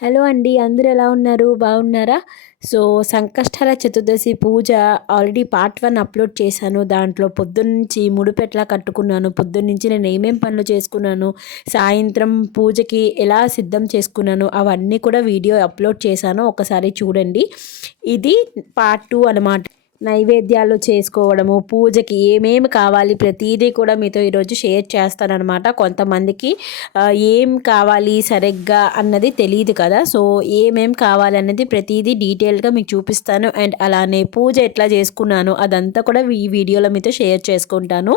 Hello అండి అందరూ ఎలా ఉన్నారు? బాగున్నారా? So సంకష్టాల Chaturdashi puja already part one upload చేశాను. దాంట్లో పొద్దున్నుంచి ముడిపెట్లా కట్టుకున్నాను. పొద్దున్నుంచి నేను ఏమేం పనులు చేసుకున్నాను సాయంత్రం పూజకి ఎలా సిద్ధం చేసుకున్నాను అవన్నీ కూడా వీడియో అప్లోడ్ చేశాను. ఒకసారి చూడండి. ఇది పార్ట్ టూ అనమాట నైవేద్యాలు చేసుకోవడము పూజకి ఏమేమి కావాలి ప్రతిదీ కూడా మీతో ఈరోజు షేర్ చేస్తానమాట కొంతమందికి ఏం కావాలి సరిగ్గా అన్నది తెలియదు కదా. సో ఏమేం కావాలి అన్నది ప్రతిదీ డీటెయిల్గా మీకు చూపిస్తాను. అండ్ అలానే పూజ ఎట్లా చేసుకున్నాను అదంతా కూడా ఈ వీడియోలో మీతో షేర్ చేసుకుంటాను.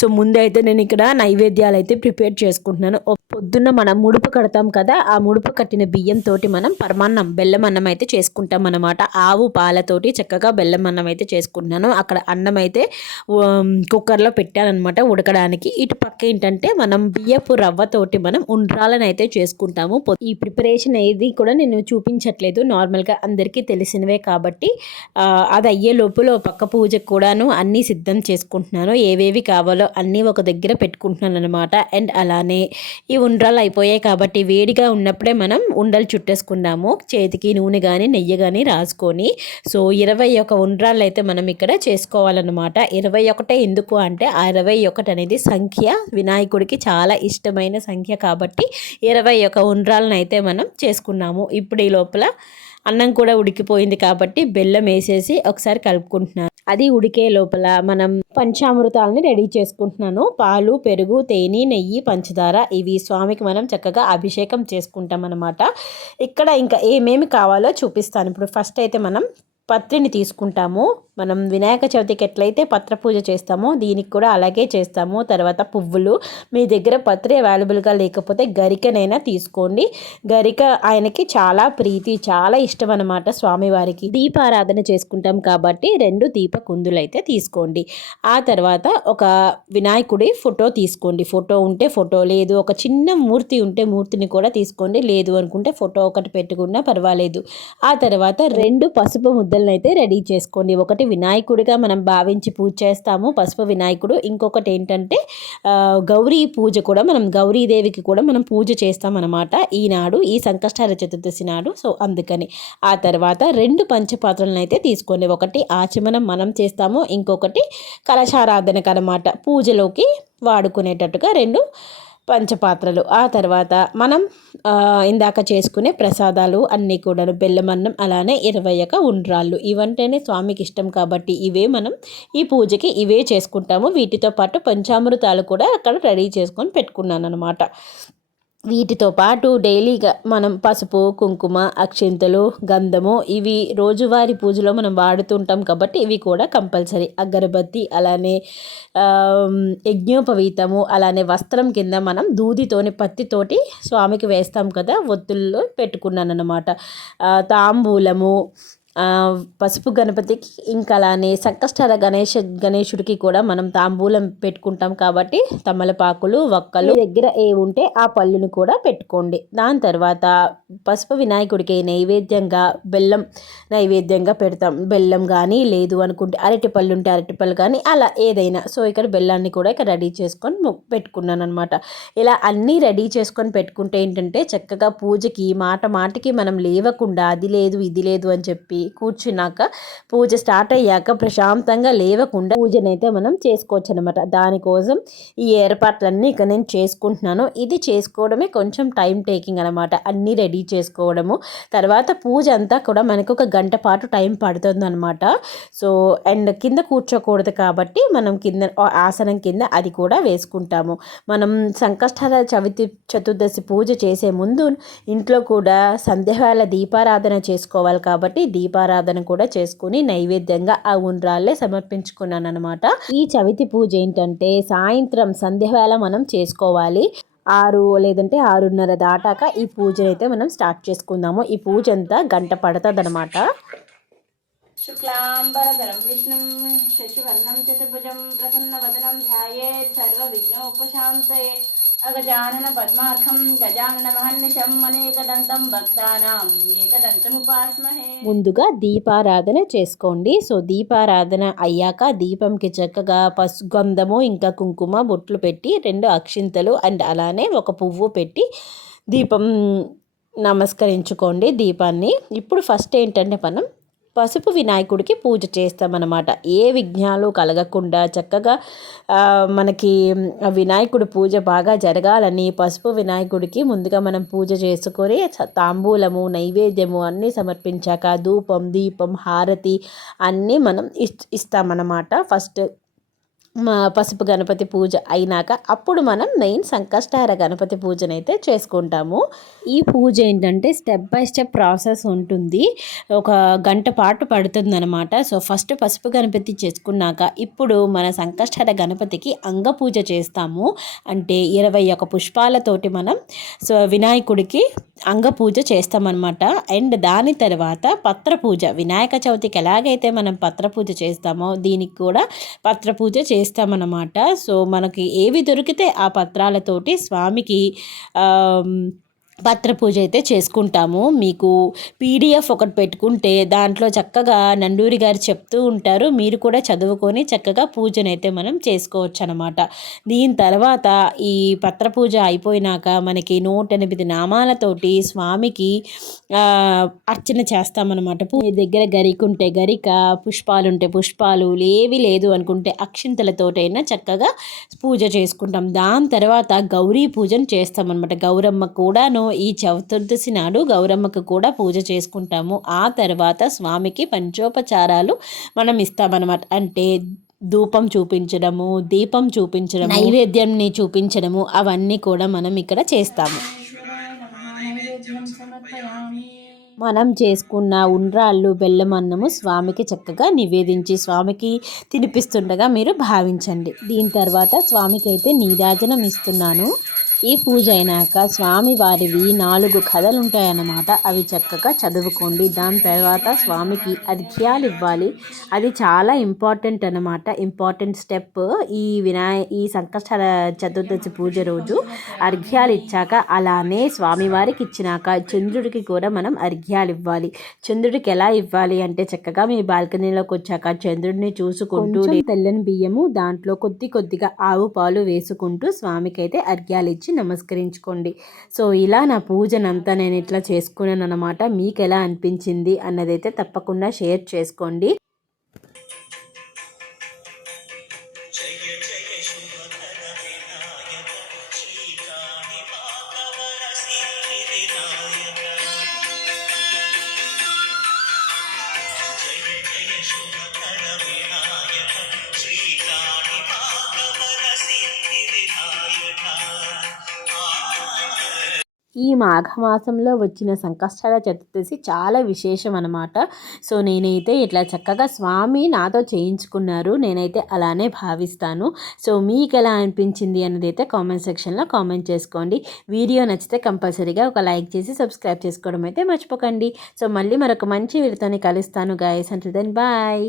సో ముందైతే నేను ఇక్కడ నైవేద్యాలు అయితే ప్రిపేర్ చేసుకుంటున్నాను. పొద్దున్న మనం ముడుపు కడతాం కదా ఆ ముడుపు కట్టిన బియ్యంతో మనం పరమాన్నం బెల్లం అన్నం అయితే చేసుకుంటాం అనమాట ఆవు పాలతోటి చక్కగా బెల్లం అన్నం అయితే అయితే చేసుకుంటున్నాను. అక్కడ అన్నం అయితే కుక్కర్లో పెట్టానమాట ఉడకడానికి. ఇటు పక్క ఏంటంటే మనం బియ్యపు రవ్వతోటి మనం ఉండ్రాలను అయితే చేసుకుంటాము ఈ ప్రిపరేషన్ ఏది కూడా నేను చూపించట్లేదు. నార్మల్గా అందరికీ తెలిసినవే కాబట్టి అది అయ్యే లోపల పక్క పూజకు కూడాను అన్నీ సిద్ధం చేసుకుంటున్నాను. ఏవేవి కావాలో అన్నీ ఒక దగ్గర పెట్టుకుంటున్నాను అనమాట అండ్ అలానే ఈ ఉండ్రాలు అయిపోయాయి కాబట్టి వేడిగా ఉన్నప్పుడే మనం ఉండలు చుట్టేసుకున్నాము చేతికి నూనె కానీ నెయ్యి కానీ రాసుకొని. సో ఇరవై ఒక ఉండ్రాలు అయితే మనం ఇక్కడ చేసుకోవాలన్నమాట. ఇరవై ఒకటే ఎందుకు అంటే ఆ ఇరవై ఒకటి అనేది సంఖ్య. వినాయకుడికి చాలా ఇష్టమైన సంఖ్య కాబట్టి ఇరవై ఒక ఉండ్రాలను అయితే మనం చేసుకున్నాము. ఇప్పుడు ఈ లోపల అన్నం కూడా ఉడికిపోయింది కాబట్టి బెల్లం వేసేసి ఒకసారి కలుపుకుంటున్నాను. అది ఉడికే లోపల మనం పంచామృతాలని రెడీ చేసుకుంటున్నాను. పాలు పెరుగు తేనె నెయ్యి పంచదార ఇవి స్వామికి మనం చక్కగా అభిషేకం చేసుకుంటాం అనమాట ఇక్కడ ఇంకా ఏమేమి కావాలో చూపిస్తాను. ఇప్పుడు ఫస్ట్ అయితే మనం పత్రిని తీసుకుంటాము. మనం వినాయక చవితికి ఎట్లయితే పత్ర పూజ చేస్తామో దీనికి కూడా అలాగే చేస్తాము. తర్వాత పువ్వులు మీ దగ్గర పత్రి అవైలబుల్గా లేకపోతే గరికనైనా తీసుకోండి. గరిక ఆయనకి చాలా ప్రీతి చాలా ఇష్టం అనమాట స్వామివారికి. దీపారాధన చేసుకుంటాం కాబట్టి రెండు దీప కుందులు అయితే తీసుకోండి. ఆ తర్వాత ఒక వినాయకుడి ఫోటో తీసుకోండి. ఫోటో ఉంటే ఫోటో లేదు ఒక చిన్న మూర్తి ఉంటే మూర్తిని కూడా తీసుకోండి. లేదు అనుకుంటే ఫోటో ఒకటి పెట్టుకున్నా పర్వాలేదు. ఆ తర్వాత రెండు పసుపు ముద్దలను అయితే రెడీ చేసుకోండి. ఒకటి వినాయకుడిగా మనం భావించి పూజ చేస్తాము. పసుపు వినాయకుడు. ఇంకొకటి ఏంటంటే గౌరీ పూజ కూడా మనం గౌరీదేవికి కూడా మనం పూజ చేస్తామన్నమాట ఈనాడు ఈ సంకష్టార చతుర్దశి నాడు. సో అందుకని. ఆ తర్వాత రెండు పంచపాత్రలను అయితే తీసుకోండి. ఒకటి ఆచమనం మనం చేస్తాము. ఇంకొకటి కలశారాధనకు అనమాట పూజలోకి వాడుకునేటట్టుగా రెండు పంచపాత్రలు. ఆ తర్వాత మనం ఇందాక చేసుకునే ప్రసాదాలు అన్నీ కూడా బెల్లమన్నం అలానే ఇరవై ఒక ఉండ్రాళ్ళు. ఇవంటేనే స్వామికి ఇష్టం కాబట్టి ఇవే మనం ఈ పూజకి ఇవే చేసుకుంటాము. వీటితో పాటు పంచామృతాలు కూడా అక్కడ రెడీ చేసుకొని పెట్టుకున్నాను అనమాట వీటితో పాటు డైలీగా మనం పసుపు కుంకుమ అక్షింతలు గంధము ఇవి రోజువారి పూజలో మనం వాడుతుంటాం కాబట్టి ఇవి కూడా కంపల్సరీ. అగరబత్తి అలానే యజ్ఞోపవీతము అలానే వస్త్రం కింద మనం దూదితోని పత్తితోటి స్వామికి వేస్తాం కదా ఒత్తుల్లో పెట్టుకున్నాను అనమాట తాంబూలము పసుపు గణపతికి ఇంకా అలానే సంకష్టాల గణేష గణేశుడికి కూడా మనం తాంబూలం పెట్టుకుంటాం కాబట్టి తమలపాకులు వక్కలు దగ్గర ఏ ఉంటే ఆ పళ్ళుని కూడా పెట్టుకోండి. దాని తర్వాత పసుపు వినాయకుడికి నైవేద్యంగా బెల్లం నైవేద్యంగా పెడతాం. బెల్లం కానీ లేదు అనుకుంటే అరటి పళ్ళు ఉంటే అరటి పళ్ళు కానీ అలా ఏదైనా. సో ఇక్కడ బెల్లాన్ని కూడా ఇక్కడ రెడీ చేసుకొని పెట్టుకున్నాను అనమాట ఇలా అన్నీ రెడీ చేసుకొని పెట్టుకుంటే ఏంటంటే చక్కగా పూజకి మాట మాటకి మనం లేవకుండా అది లేదు ఇది లేదు అని చెప్పి కూర్చున్నాక పూజ స్టార్ట్ అయ్యాక ప్రశాంతంగా లేవకుండా పూజనైతే మనం చేసుకోవచ్చు అనమాట దానికోసం ఈ ఏర్పాట్లన్నీ ఇక నేను చేసుకుంటున్నాను. ఇది చేసుకోవడమే కొంచెం టైం టేకింగ్ అనమాట అన్నీ రెడీ చేసుకోవడము. తర్వాత పూజ అంతా కూడా మనకు ఒక గంట పాటు టైం పడుతుంది అనమాట సో అండ్ కింద కూర్చోకూడదు కాబట్టి మనం కింద ఆసనం కింద అది కూడా వేసుకుంటాము. మనం సంకష్టాల చవితి చతుర్దశి పూజ చేసే ముందు ఇంట్లో కూడా సంధ్యవేళ దీపారాధన చేసుకోవాలి కాబట్టి దీప దీపారాధన కూడా చేసుకుని నైవేద్యంగా ఆ ఉండ్రాళ్ళే సమర్పించుకున్నాను అనమాట ఈ చవితి పూజ ఏంటంటే సాయంత్రం సంధ్యవేళ మనం చేసుకోవాలి. ఆరు లేదంటే ఆరున్నర దాటాక ఈ పూజను అయితే మనం స్టార్ట్ చేసుకుందాము. ఈ పూజ అంతా గంట పడుతుంది అనమాట శుక్లాంబరధరం విష్ణుం శశివర్ణం చతుర్భుజం ప్రసన్నవదనం ధ్యాయేత్ సర్వ విఘ్నోపశాంతయే అగజానన పద్మార్కం గజానన మహర్నిశం అనేకదంతం భక్తానాం ఏకదంతముపాస్మహే ముందుగా దీపారాధన చేసుకోండి. సో దీపారాధన అయ్యాక దీపంకి చక్కగా పసు గంధము ఇంకా కుంకుమ బొట్లు పెట్టి రెండు అక్షింతలు అండ్ అలానే ఒక పువ్వు పెట్టి దీపం నమస్కరించుకోండి దీపాన్ని. ఇప్పుడు ఫస్ట్ ఏంటంటే మనం పసుపు వినాయకుడికి పూజ చేస్తామన్నమాట. ఏ విఘ్నాలు కలగకుండా చక్కగా మనకి వినాయకుడు వినాయకుడి పూజ బాగా జరగాలని పసుపు వినాయకుడికి ముందుగా మనం పూజ చేసుకొని తాంబూలము నైవేద్యము అన్నీ సమర్పించాక ధూపం దీపం హారతి అన్నీ మనం ఇస్ ఇస్తామన్నమాట. ఫస్ట్ పసుపు గణపతి పూజ అయినాక అప్పుడు మనం మెయిన్ సంకష్టార గణపతి పూజనైతే చేసుకుంటాము. ఈ పూజ ఏంటంటే స్టెప్ బై స్టెప్ ప్రాసెస్ ఉంటుంది. ఒక గంట పాటు పడుతుందన్నమాట. సో ఫస్ట్ పసుపు గణపతి చేసుకున్నాక ఇప్పుడు మన సంకష్టార గణపతికి అంగ పూజ చేస్తాము. అంటే ఇరవై ఒక పుష్పాలతోటి మనం సో వినాయకుడికి అంగ పూజ చేస్తామన్నమాట. అండ్ దాని తర్వాత పత్ర పూజ. వినాయక చవితికి ఎలాగైతే మనం పత్ర పూజ చేస్తామో దీనికి కూడా పత్ర పూజ చేస్తామన్నమాట. సో మనకి ఏవి దొరికితే ఆ పత్రాలతోటి స్వామికి పత్ర పూజ అయితే చేసుకుంటాము. మీకు పీడిఎఫ్ ఒకటి పెట్టుకుంటే దాంట్లో చక్కగా నండూరి గారు చెప్తూ ఉంటారు. మీరు కూడా చదువుకొని చక్కగా పూజనైతే మనం చేసుకోవచ్చు అనమాట దీని తర్వాత ఈ పత్ర పూజ అయిపోయినాక మనకి నూట ఎనిమిది నామాలతోటి స్వామికి అర్చన చేస్తామన్నమాట పూ- మీ దగ్గర గరిక ఉంటే గరిక పుష్పాలు ఉంటే పుష్పాలు ఏవి లేదు అనుకుంటే అక్షింతలతోటైనా చక్కగా పూజ చేసుకుంటాం. దాని తర్వాత గౌరీ పూజను చేస్తామన్నమాట గౌరమ్మ కూడాను ఈ చతుర్దశి నాడు గౌరమ్మకు కూడా పూజ చేసుకుంటాము. ఆ తర్వాత స్వామికి పంచోపచారాలు మనం ఇస్తామన్నమాట. అంటే ధూపం చూపించడము దీపం చూపించడం నైవేద్యంని చూపించడము అవన్నీ కూడా మనం ఇక్కడ చేస్తాము. మనం చేసుకున్న ఉండ్రాళ్ళు బెల్లం అన్నము స్వామికి చక్కగా నివేదించి స్వామికి తినిపిస్తుండగా మీరు భావించండి. దీని తర్వాత స్వామికి అయితే నీరాజనం ఇస్తున్నాను. ఈ పూజ అయినాక స్వామి వారివి నాలుగు కథలు ఉంటాయన్నమాట అవి చక్కగా చదువుకోండి. దాని తర్వాత స్వామికి అర్ఘ్యాలు ఇవ్వాలి అది చాలా ఇంపార్టెంట్ అన్నమాట. ఇంపార్టెంట్ స్టెప్ ఈ వినాయ ఈ సంకష్ట చతుర్దశి పూజ రోజు అర్ఘ్యాలు ఇచ్చాక అలానే స్వామివారికి ఇచ్చినాక చంద్రుడికి కూడా మనం అర్ఘ్యాలు ఇవ్వాలి చంద్రుడికి ఎలా ఇవ్వాలి అంటే చక్కగా మీ బాల్కనీలోకి వచ్చాక చంద్రుడిని చూసుకుంటూ తెల్లని బియ్యము దాంట్లో కొద్ది కొద్దిగా ఆవు పాలు వేసుకుంటూ స్వామికి అయితే అర్ఘ్యాలు ఇచ్చి నమస్కరించుకోండి. సో ఇలా నా పూజనంతా నేను ఇట్లా చేసుకున్నాను అనమాట మీకు ఎలా అనిపించింది అన్నదైతే తప్పకుండా షేర్ చేసుకోండి. ఈ మాఘమాసంలో వచ్చిన సంకష్టాల చతుర్దశి చాలా విశేషం అనమాట సో నేనైతే ఇట్లా చక్కగా స్వామి నాతో చేయించుకున్నారు. నేనైతే అలానే భావిస్తాను. సో మీకు ఎలా అనిపించింది అనేది అయితే కామెంట్ సెక్షన్లో కామెంట్ చేసుకోండి. వీడియో నచ్చితే కంపల్సరీగా ఒక లైక్ చేసి సబ్స్క్రైబ్ చేసుకోవడం అయితే మర్చిపోకండి. సో మళ్ళీ మరొక మంచి వీడియోతోని కలుస్తాను గాయస్ అంటే దెన్ బాయ్